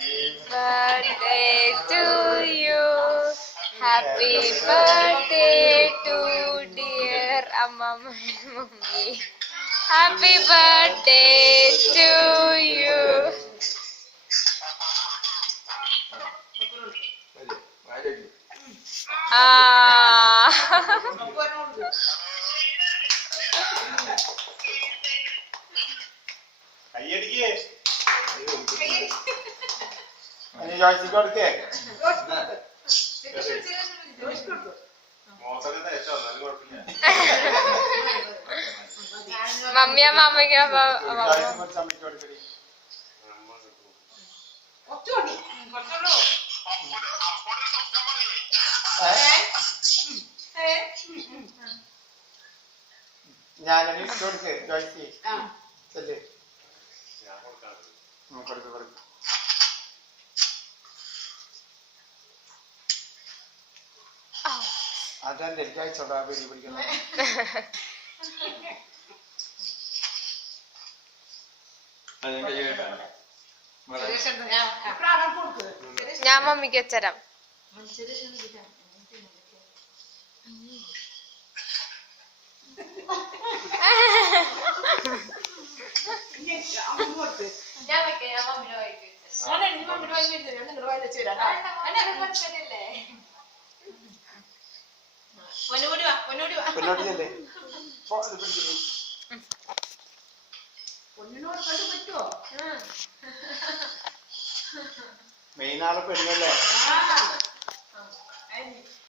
birthday to you. Happy birthday to dear Amma and Mummy. Happy birthday to you. മമ്മിയ മാമയ്ക്ക് ഞാനൊരു കൊടുക്ക് ജോയ്ക്ക് ചെല്ല് കൊടുക്ക് കൊടുക്ക് അതല്ലേ എനിക്ക് അയച്ചോടാ വീഡിയോ പിടിക്കുന്നത് ഞാൻ മമ്മിക്ക് വെച്ചരാം. പൊന്നോട്ടിയല്ലേ മെയിൻ ആളെ പെണ്ണല്ലേ.